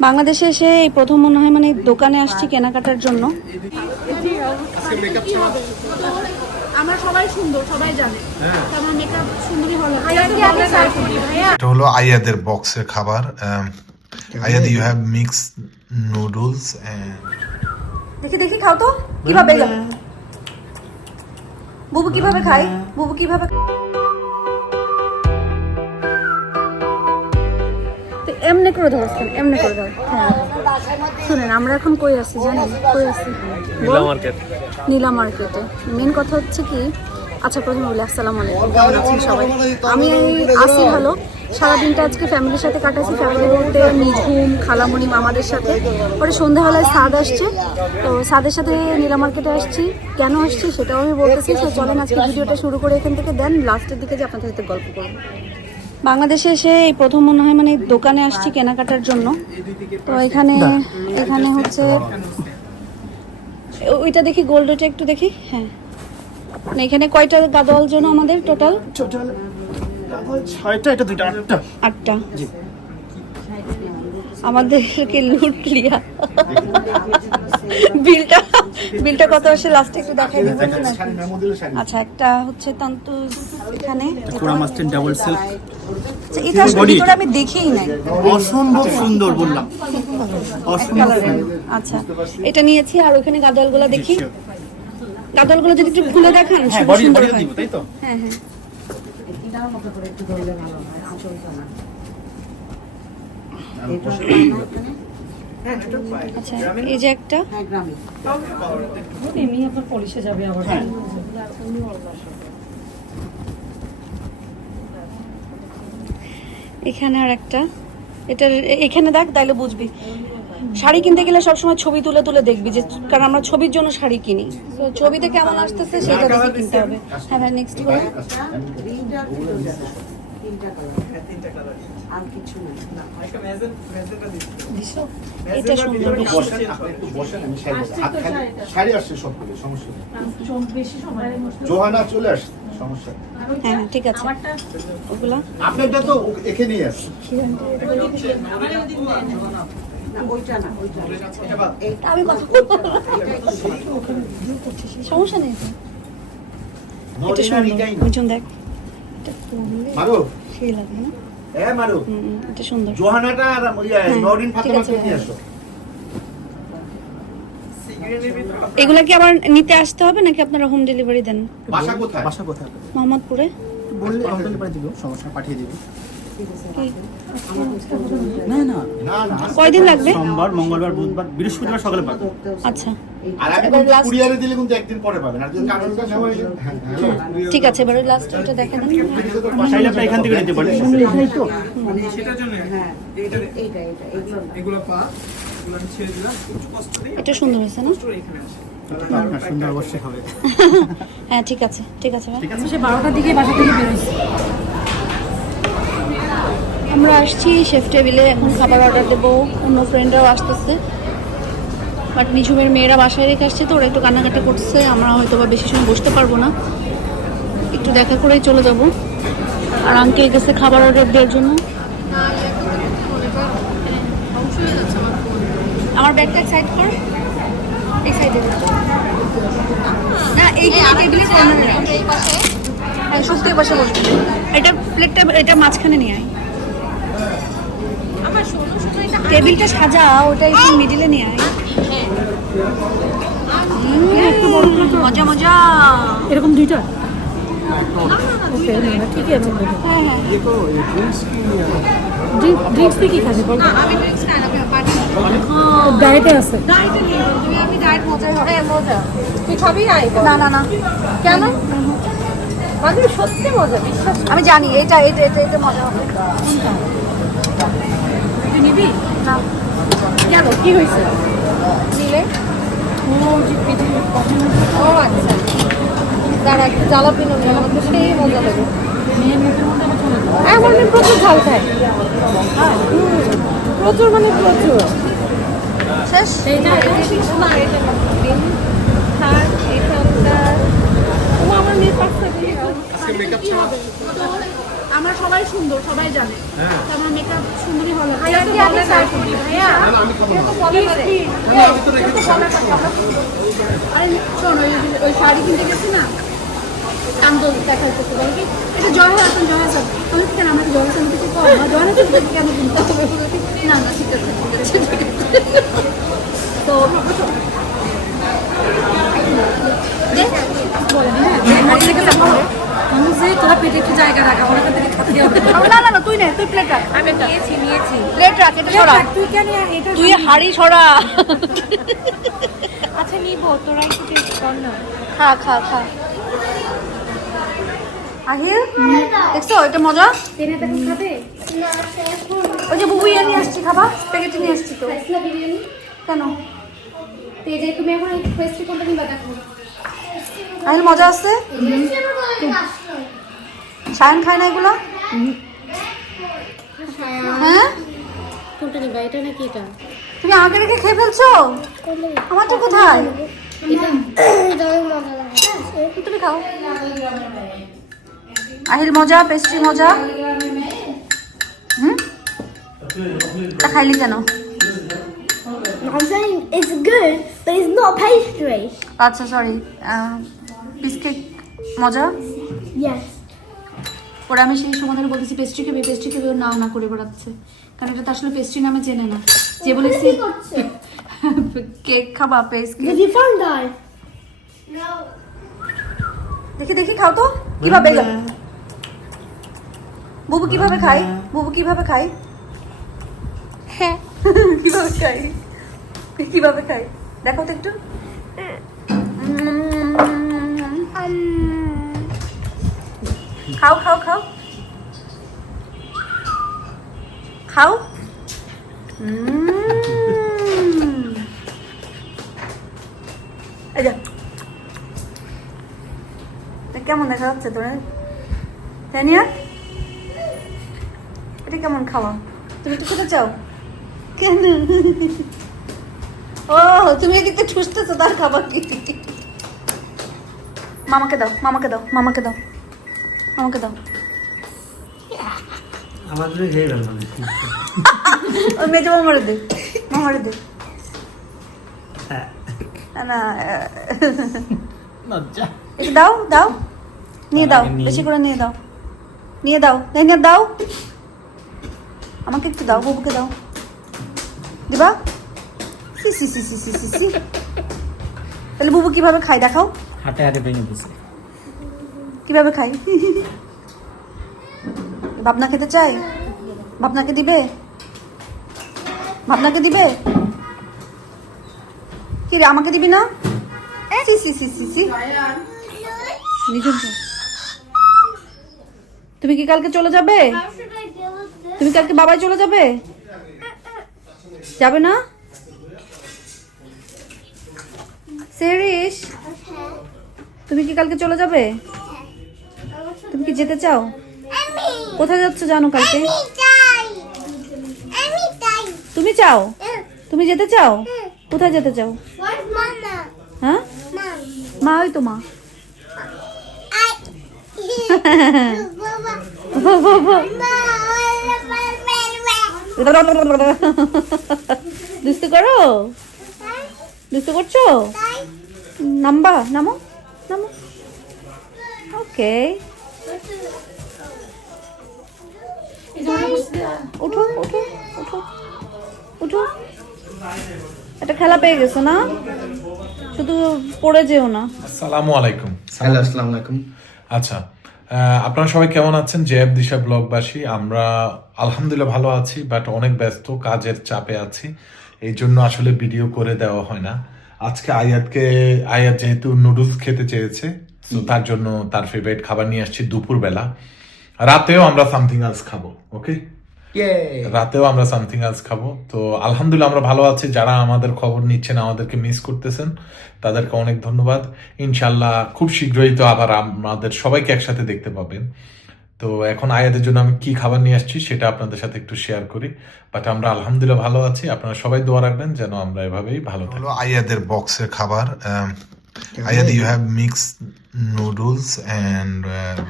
বাংলাদেশে এসে এই প্রথম মনে হয় মানে দোকানে আসছি কেনাকাটার জন্য। আমরা সবাই সুন্দর সবাই জানে। তো আমার মেকআপ সুন্দরী হলো এটা হলো আয়াদের বক্সের খাবার Ayad you have mix noodles দেখি দেখি খাও তো। কীভাবে বুবু কীভাবে খায়? বুবু কীভাবে তো এমনি করে ধরছেন এমনি করে ধর। হ্যাঁ। শুনেন আমরা এখন কই আছি জানেন? কই আছি? নীলা মার্কেট। নীলা মার্কেটে। মেন কথা হচ্ছে কি আচ্ছা প্রথমে বলি আসসালামু আলাইকুম কেমন আছেন সবাই? আমি আসি ভালো। সারাদিনটা আজকে ফ্যামিলির সাথে কাটাচ্ছি ফ্যামিলি বলতে নিঝুম খালামণি মামাদের সাথে। পরে সন্ধ্যাবেলায় সাদ আসছে। তো সাদের সাথে নীলা মার্কেটে আসছি। কেন আসছি সেটাও আমি বলতেছি। তো চলেন আজকে ভিডিওটা শুরু করে এখান থেকে। দেন লাস্টের দিকে যে আপনাদের সাথে গল্প করব। বাংলাদেশে এসে এই প্রথম মনে হয় মানে দোকানে আসছি কেনাকাটার জন্য। তো এখানে এখানে হচ্ছে ওইটা দেখি গোল্ড ওইটা একটু দেখি। হ্যাঁ। মানে এখানে কয়টা গাদোয়াল জন্য আমাদের টোটাল টোটাল ছয়টা এটা দুইটা আটটা। আটটা। আমাদেরকে লুট লিয়া বিলটা বিলটা কত আসে? লাস্টে একটু দেখাই দিবেন আচ্ছা একটা হচ্ছে তন্তু এখানে কোরা মাস্টার ডাবল সিল্ক আচ্ছা, এটা আসলে body। ভিতরে আমি দেখিই নাই। অসম্ভব সুন্দর বললাম। অসম্ভব আচ্ছা এটা নিয়েছি আর ওখানে গাদলগুলো দেখি। গাদলগুলো যদি একটু খুলে দেখান হ্যাঁ বডি সুন্দর বডিটা হয়। দিব তাই তো? হ্যাঁ হ্যাঁ। আচ্ছা এই যে একটা? এখানে আর একটা। এটা এখানে দেখ তাইলে বুঝবি। শাড়ি কিনতে গেলে সবসময় ছবি তুলে তুলে দেখবি যে কারণ আমরা ছবির জন্য শাড়ি কিনি। তো ছবিতে কেমন আসতেছে সেটা দেখে কিনতে হবে। হ্যাঁ হ্যাঁ নেক্সট বলো দিছো? এটা সুন্দর একটু বসেন আপনি একটু বসেন আমি শাড়ি হাত খালি শাড়ি আসছে সবগুলো সমস্যা নেই। বেশি সময় জোহানা চলে আসছে সমস্যা হ্যাঁ ঠিক আছে। ওগুলা? আপনারটা তো এখানেই আছে আমি কথা সমস্যা নেই। এটা সুন্দর। বুঝুন দেখ। এটা পরলে মারো? সেই লাগে না হ্যাঁ মারো? এটা সুন্দর। জোহানাটা আর নরিন ফাতেমাকে নিয়ে। আসো। এগুলা কি আবার নিতে আসতে হবে নাকি আপনারা হোম ডেলিভারি দেন? বাসা কোথায়? বাসা কোথায়? মোহাম্মদপুরে? বললে হোম ডেলিভারি দিব সমস্যা পাঠিয়ে দিব? না না কয়দিন লাগবে? সোমবার মঙ্গলবার বুধবার বৃহস্পতিবার সকালে পাবো আচ্ছা। আর আগে কিন্তু কুরিয়ারে দিলে কিন্তু একদিন পরে পাবেন। আর যদি কাগজটা নেওয়া হয় হ্যাঁ ঠিক আছে এবারে লাস্ট ওটা দেখে চাইলে আপনি এখান থেকে নিতে পারেন। এটা সুন্দর হয়েছে না? আপনার সুন্দর হ্যাঁ ঠিক আছে ঠিক আছে ঠিক আছে। বারোটার দিকে বাসা থেকে বেরোইছে আমরা আসছি শেফ টেবিলে এখন খাবার অর্ডার দেবো। অন্য ফ্রেন্ডরাও আসতেছে। বাট নিঝুমের মেয়েরা বাসায় রেখে আসছে তো ওরা একটু কান্নাকাটি করছে। আমরা হয়তো বা বেশি সময় বসতে পারব না। একটু দেখা করেই চলে যাব। আর আঙ্কেল গেছে খাবার অর্ডার দেওয়ার জন্য। আমার ব্যাগটা সাইড কর। এই সাইডে না এই টেবিলে হ্যাঁ সত্যি এই পাশে। বসবে। এটা প্লেটটা এটা মাঝখানে নিয়ে আয়। টেবিলটা সাজা ওটা একটু মিডিলে নিয়ে আয়। মজা মজা। এরকম দুইটা? ঠিক আছে। হ্যাঁ হ্যাঁ। ড্রিঙ্কস দিয়ে কি খাবে ডায়েটে আছে। আমি ডায়েট মজাই হবে মজা। তুই খাবি আই না না না। কেন? মানে সত্যি মজা আমি জানি এটা এটা এটা এটা মজা হবে। নিবি? না। কেন? কি হয়েছে? নিলে? ও যে পিঠে ও আচ্ছা। একটু জ্বালাপি নেবে আমার তো সেই মজা লাগে। হ্যাঁ, প্রচুর ঝাল খায়। প্রচুর মানে প্রচুর। শেষ? না এটা আমার মেয়ে। পাঁচটা দিয়ে মেকআপ আমরা সবাই সুন্দর সবাই জানে। তো আমার মেকআপ সুন্দরী হলো ভাইয়া কি আগে start করবি? ভাইয়া? আরে শোন ওই ওই শাড়ি কিনতে গেছি না কান্দল দেখা। করতে বলো এটা জয় হাসান জয় হাসান। আমি কেন আমরা কি জয় হাসান কিছু কম? না জয় হাসান কেন কিনতে হবে? না না ঠিক আছে ঠিক আছে। তো দে, বলে, হ্যাঁ, হাড়ি থেকে চাপা হবে। আমি যে তোরা পেটে একটু জায়গা রাখা ওরা থেকে খেতে হবে না না না তুই প্লেট রাখ আমি নিয়েছি নিয়েছি। প্লেট রাখ এটা সরা। তুই কেন এটা তুই হাড়ি সরা। আচ্ছা নিবো তোরা একটু টেস্ট কর না। খা খা খা। আহিল দেখছ এটা মজা? টেনে দেখুন খাবে? ওই যে বুবু নিয়ে আসছি খাবা? প্যাকেটে নিয়ে আসছি তো। বিরিয়ানি? কেন? তো এই যে তুমি এখন এই কোনটা নিবা দেখো। আহিল মজা আছে? সায়ন খায় না এগুলো? হ্যাঁ? কোনটা নিবা? এটা নাকি এটা? তুমি আমাকে রেখে খেয়ে ফেলছো? কোথায়? এটা মজা লাগে। তুমি খাও। আহিল মজা পেস্ট্রি মজা। হুম? তা খাইলি কেন? I'm saying it's good, but it's not pastry. আচ্ছা সরি বিস্কিট মজা? Yes. ওরা আমি সেই সময় ধরে বলতেছি পেস্ট্রি খাবে পেস্ট্রি খাবে ও না না করে বেড়াচ্ছে। কারণ এটা তো আসলে পেস্ট্রি নামে চেনে না। যে বলেছি কেক খাবা paste Did you find that? দেখি দেখি খাও তো। কীভাবে বুবু কীভাবে খাই বুবু কীভাবে খাই হ্যাঁ। কীভাবে খাই কীভাবে খাই দেখো তো একটু। খাও খাও খাও। খাও। কেমন দেখা যাচ্ছে তোর? এটা কেমন খাওয়া? তুমি একটু খেতে চাও? কেন? ও, তুমি এদিকে ঠুসতেছো তার খাবার কি? মামাকে দাও মামাকে দাও মামাকে দাও। মামাকে দাও। আমাদের খেয়ে গেল মানে ওই মেজো মামারে দে মামারে দে। না একটু দাও দাও। নিয়ে দাও আমাকে বেশি করে নিয়ে দাও। নিয়ে দাও নিয়ে দাও। আমাকে একটু দাও বাবুকে দাও। দিবা? সি সি সি সি সি সি সি। তাহলে বুবু কীভাবে খাই দেখাও। হাটে হাটে ভেঙে দিছে। কীভাবে খাই? ভাবনা খেতে চাই ভাবনাকে দিবে? ভাবনাকে দিবে? কি রে আমাকে দিবি না? সি সি সি সি সি। তুমি কি কালকে চলে যাবে? তুমি কালকে বাবাই চলে যাবে? যাবে না? সেরিস তুমি কি কালকে চলে যাবে? তুমি কি যেতে চাও? কোথায় যাচ্ছ জানো কালকে? তুমি চাও? তুমি যেতে চাও? কোথায় যেতে চাও? হ্যাঁ. মা। ওই তো মা. দুস্তু করো? দুস্তু করছ? নাম্বা নামো নামো। ওকে উঠো উঠো উঠো উঠো। একটা খেলা পেয়ে গেছো না? শুধু পড়ে যেও না। আসসালামু আলাইকুম। হ্যালো আসসালামু আলাইকুম। আচ্ছা আহ, আপনারা সবাই কেমন আছেন? জেএফ দিশা ব্লগবাসী আমরা আলহামদুলিল্লাহ ভালো আছি বাট অনেক ব্যস্ত কাজের চাপে আছি। এই জন্য আসলে ভিডিও করে দেওয়া হয় না। আজকে আয়াতকে আয়াত যেহেতু নুডলস খেতে চেয়েছে তো তার জন্য তার ফেভারিট খাবার নিয়ে আসছি দুপুরবেলা। রাতেও আমরা সামথিং এলস খাব ওকে রাতেও আমরা সামথিং এলস খাব। তো আলহামদুলিল্লাহ আমরা ভালো আছি। যারা আমাদের খবর নিচ্ছেন আমাদেরকে মিস করতেছেন তাদেরকে অনেক ধন্যবাদ। ইনশাল্লাহ খুব শীঘ্রই তো আবার আমাদের সবাইকে একসাথে দেখতে পাবেন। তো এখন আয়াদের জন্য আমি কি খাবার নিয়ে আসছি সেটা আপনাদের সাথে একটু শেয়ার করি। বাট আমরা আলহামদুলিল্লাহ ভালো আছি। আপনারা সবাই দোয়া রাখবেন যেন আমরা এভাবেই ভালো থাকি। আয়াদের বক্সের খাবার Ayad you have mix noodles and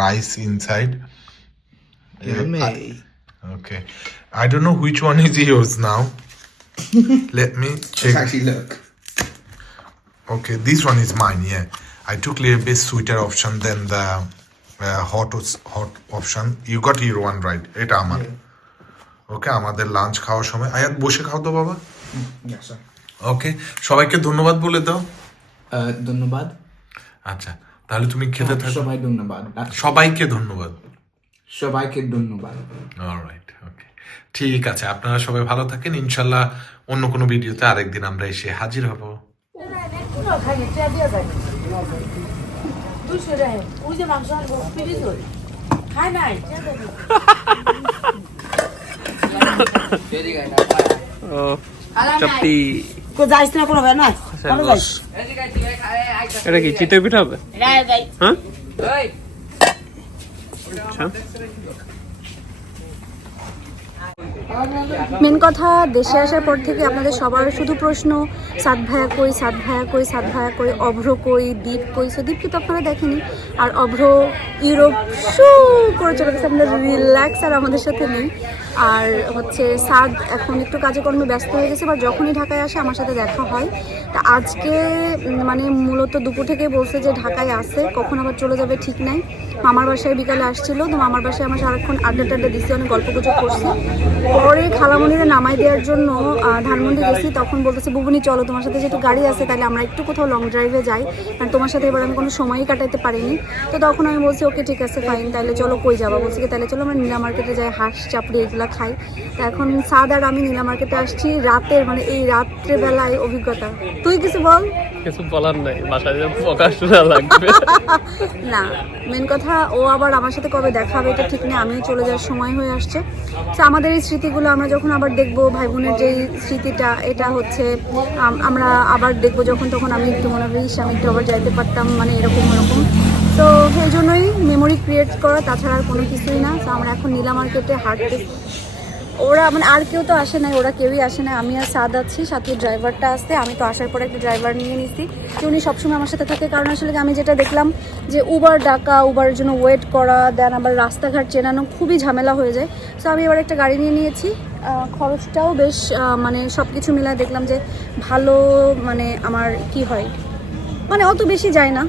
rice inside Yummy. Okay. I don't know which one is yours now. Let me check. Let's Actually, look. Okay, this one is mine. Yeah, I took a little bit sweeter option than the uh, hot hot option. You got your one right. এটা আমার ওকে আমাদের lunch খাওয়ার সময় আয়াত বসে খাও তো বাবা Yes, sir. ওকে সবাইকে ধন্যবাদ বলে দাও ধন্যবাদ আচ্ছা তাহলে তুমি খেতে থাকো। সবাই ধন্যবাদ। সবাইকে ধন্যবাদ। সবাইকে ধন্যবাদ। অলরাইট ওকে ঠিক আছে আপনারা সবাই ভালো থাকেন। ইনশাল্লাহ অন্য কোনো ভিডিওতে আরেকদিন আমরা এসে হাজির হব। এটা কি চিতই পিঠা হবে? হ্যাঁ? আচ্ছা। মেন কথা, দেশে আসার পর থেকে আপনাদের সবার শুধু প্রশ্ন, সাত ভায়া কই, সাত ভায়া কই, সাত ভায়া কই, অভ্র কই, দ্বীপ কই, সো তো আপনারা দেখেনি। আর অভ্র ইউরোপ, শু, করে চলে গেছে। আপনাদের রিল্যাক্স আর আমাদের সাথে নেই। আর হচ্ছে, সাদ এখন একটু কাজে কর্মে ব্যস্ত হয়ে গেছে বা যখনই ঢাকায় আসে, আমার সাথে দেখা হয়। তা আজকে মানে মূলত দুপুর থেকে বলছে যে ঢাকায় আসে কখন আবার চলে যাবে ঠিক নাই। মামার বাসায় বিকালে আসছিল, তো মামার বাসায় আমার সারাক্ষণ আড্ডা টাড্ডা দিছি, অনেক গল্প গুজব করছি। পরে খালামণিরে নামাই দেওয়ার জন্য ধানমন্ডি গেছি, তখন বলতেছে, বুবনি, চলো, তোমার সাথে যেহেতু গাড়ি আছে, তাহলে আমরা একটু কোথাও লং ড্রাইভে যাই। কারণ তোমার সাথে এবার আমি কোনো সময়ই কাটাতে পারিনি। তো তখন আমি বলছি, ওকে, ঠিক আছে ফাইন তাহলে চলো, কই যাব? বলছি কি, তাহলে চলো, আমরা নীলা মার্কেটে যাই, হাঁস, চাপড়ি এগুলো খাই। তা এখন সাদ আর আমি নীলা মার্কেটে আসছি, রাতের মানে এই রাত্রেবেলায় অভিজ্ঞতা। তুই কিছু বল? কিছু বলার নাই, বাসায় যে প্রকাশ শোনা লাগবে। না মেন কথা, ও আবার আমার সাথে কবে দেখা হবে এটা ঠিক নেই, আমিও চলে যাওয়ার সময় হয়ে আসছে। তো আমাদের এই স্মৃতিগুলো আমরা যখন আবার দেখব ভাই বোনের যেই স্মৃতিটা, এটা হচ্ছে আমরা আবার দেখব যখন, তখন আমি একটু মনে করি আমি একটু আবার যাইতে পারতাম মানে এরকম এরকম তো সেই জন্যই মেমোরি ক্রিয়েট করা, তাছাড়া আর কোনো কিছুই না। তো আমরা এখন নীলা মার্কেটে হাঁটতে ওরা মানে আর কেউ তো আসে নাই, ওরা কেউই আসে না আমি আর সাদ আছি, সাথে ড্রাইভারটা আসতে আমি তো আসার পরে একটা ড্রাইভার নিয়ে নিছি। উনি সবসময় আমার সাথে থাকে, কারণ আসলে আমি যেটা দেখলাম যে উবার ডাকা উবারের জন্য ওয়েট করা দেন আবার রাস্তাঘাট চেনানো খুবই ঝামেলা হয়ে যায়। সো আমি এবার একটা গাড়ি নিয়ে নিয়েছি। খরচটাও বেশ মানে সব কিছু মিলায় দেখলাম যে ভালো মানে আমার কি হয়। মানে অত বেশি যায় না।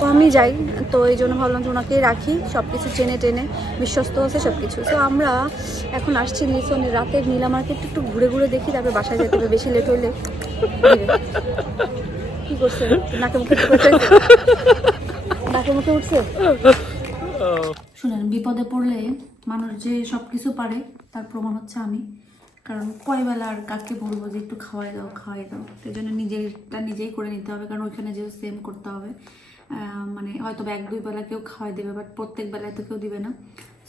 কমই যাই। তো এই জন্য ভাবলাম যে ওনাকেই রাখি। সব কিছু চেনে টেনে বিশ্বস্ত আছে সব কিছু তো আমরা এখন আসছি নিচে রাতের নীলা মার্কেট একটু ঘুরে ঘুরে দেখি, তারপরে বাসায় যেতে হবে বেশি লেট হইলে। কি করছে? নাকে মুখে নাকে মুখে উঠছে? শুনেন, বিপদে পড়লে মানুষ যে সব কিছু পারে, তার প্রমাণ হচ্ছে আমি। কারণ কয় বেলা আর কাকে বলব যে একটু খাওয়াই দাও খাওয়াই দাও। সেই জন্য নিজেরটা নিজেই করে নিতে হবে, কারণ ওইখানে যে সেম করতে হবে। মানে হয়তো এক, দুই বেলা কেউ খাওয়াই দেবে বাট প্রত্যেক বেলায় তো কেউ দিবে না।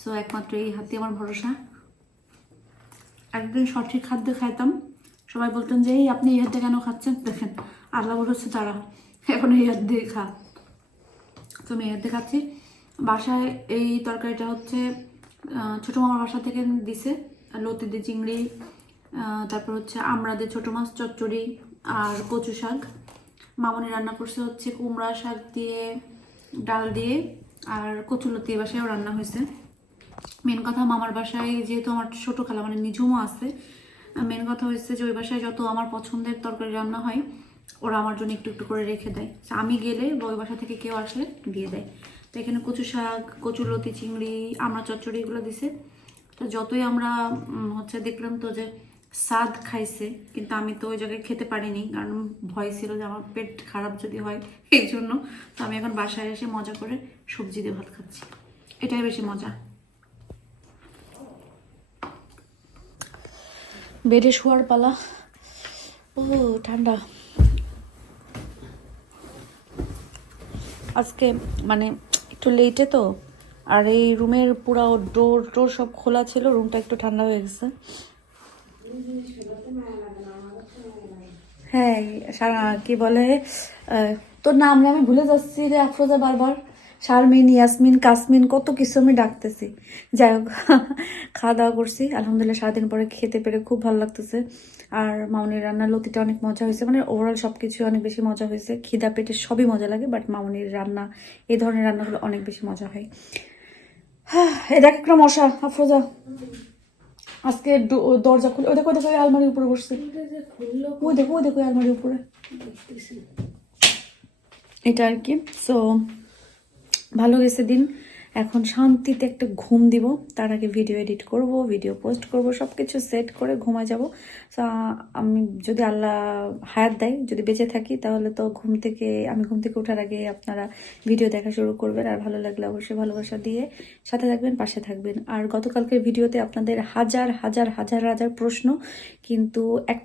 সো একমাত্র এই হাতে আমার ভরসা। একদিন সঠিক খাদ্য খাইতাম। সবাই বলতেন যে, এই, আপনি এই হাতে কেন খাচ্ছেন? দেখেন, আল্লাহ বলে হচ্ছে তারা এখন এই হাত দিয়ে খা। তো আমি হাতে খাচ্ছি। বাসায় এই তরকারিটা হচ্ছে ছোটো মামার বাসা থেকে দিছে, লতি দিয়ে চিংড়ি তারপর হচ্ছে আমরা দিয়ে ছোটো মাছ, চচ্চড়ি আর কচু শাক। মামনি রান্না করছে হচ্ছে কুমড়া, শাক দিয়ে, ডাল দিয়ে, আর কচু লতি এ বাসায়ও রান্না হয়েছে। মেন কথা মামার বাসায় যেহেতু আমার ছোটো খালা মানে নিঝুমও আছে মেন কথা হচ্ছে যে ওই বাসায় যত আমার পছন্দের তরকারি রান্না হয়, ওরা আমার জন্য একটু একটু করে রেখে দেয়। আমি গেলে বা ওই বাসা থেকে কেউ আসলে দিয়ে দেয়। তো এখানে কচু শাক কচু লতি চিংড়ি আমরা চচ্চড়ি এগুলো দিছে। তো যতই আমরা হচ্ছে দেখলাম তো যে স্বাদ খাইছে, কিন্তু আমি তো ওই জায়গায় খেতে পারিনি, কারণ ভয় ছিল যে আমার পেট খারাপ যদি হয়, এই জন্য। তো আমি এখন বাসায় এসে মজা করে সবজি দিয়ে ভাত খাচ্ছি। এটাই বেশি মজা। বেডে শোয়ার পালা। ও, ঠান্ডা। আজকে মানে একটু লেটে তো, আর এই রুমের পুরো ডোর টোর সব খোলা ছিল রুমটা একটু ঠান্ডা হয়ে গেছে। হ্যাঁ কি বলে? তোর নাম আমি ভুলে যাচ্ছি রে আফরোজা বারবার। শারমিন ইয়াসমিন কাসমিন কত কিছু আমি ডাকতেছি। যাই হোক খাওয়া দাওয়া করছি। আলহামদুলিল্লাহ সারাদিন পরে খেতে পেরে খুব ভালো লাগতেছে। আর মামনির রান্নার লতিটা অনেক মজা হয়েছে। মানে ওভারঅল সব কিছু অনেক বেশি মজা হয়েছে। খিদা পেটে সবই মজা লাগে বাট মামনির রান্না এই ধরনের রান্নাগুলো অনেক বেশি মজা হয় হ্যাঁ, এ দেখ একটা মশা আফরোজা। আজকে দরজা খুলে ও দেখো দেখো আলমারির উপরে বসছে। ও দেখো ও দেখো আলমারির উপরে। এটা আর কি। সো ভালো গেছে দিন। এখন শান্তিতে একটা ঘুম দিব। তার আগে ভিডিও এডিট করব ভিডিও পোস্ট করব সব কিছু সেট করে ঘুমা যাব। So, আমি যদি আল্লাহ হায়াত দেয় যদি বেঁচে থাকি তাহলে তো ঘুম থেকে আমি ঘুম থেকে ওঠার আগে আপনারা ভিডিও দেখা শুরু করবেন। আর ভালো লাগলে অবশ্যই ভালোবাসা দিয়ে সাথে থাকবেন পাশে থাকবেন। আর গতকালকের ভিডিওতে আপনাদের হাজার হাজার হাজার হাজার প্রশ্ন কিন্তু এক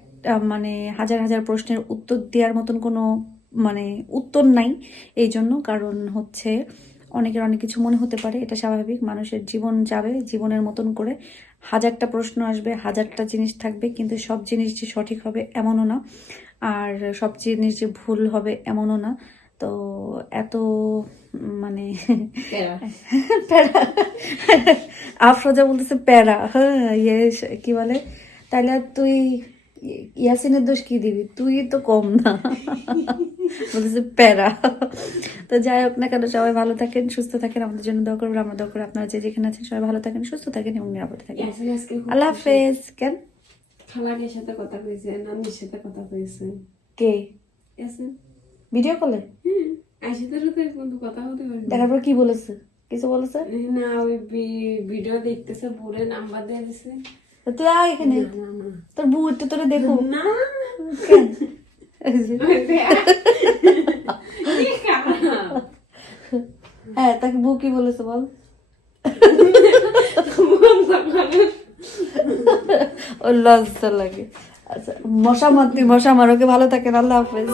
মানে হাজার হাজার প্রশ্নের উত্তর দেওয়ার মতন কোনো মানে উত্তর নাই। এই জন্য কারণ হচ্ছে অনেকের অনেক কিছু মনে হতে পারে এটা স্বাভাবিক। মানুষের জীবন যাবে জীবনের মতন করে হাজারটা প্রশ্ন আসবে হাজারটা জিনিস থাকবে কিন্তু সব জিনিস যে সঠিক হবে এমনও না। আর সব জিনিস যে ভুল হবে এমনও না। তো এত মানে প্যারা। আফরোজা বলতেছে প্যারা। হ্যাঁ ইয়ে কি বলে? তাহলে তুই ইয়াসিনের দোষ কি দিবি? তুই তো কম না। বলতেছে প্যারা। তো যাই হোক না কেন সবাই ভালো থাকেন সুস্থ থাকেন। আমাদের জন্য দোয়া করবেন আমরা দোয়া করি। আপনারা যে যেখানে আছেন সবাই ভালো থাকেন সুস্থ থাকেন এবং নিরাপদে থাকেন। আল্লাহ হাফেজ। কেন? খালাকের সাথে কথা কইছে নানির সাথে কথা কইছে। কে? ইয়াসিন। ভিডিও কলে? হুম আইসাদের তো বন্ধু কথা বলতে পারি দেখার পর কি বলেছে? কিছু বলেছে? না ওই ভিডিও দেখতেছে বুড়ে নাম্বার দিয়ে দিছে। তুই আয় এখানে। তোর বউ একটু তোরে দেখো। না হ্যাঁ তাকে বউ কি বলেছে বল? ও লজ্জা লাগে। আচ্ছা মশা মার তুই মশা মার ওকে ভালো থাকেন আল্লাহ হাফেজ।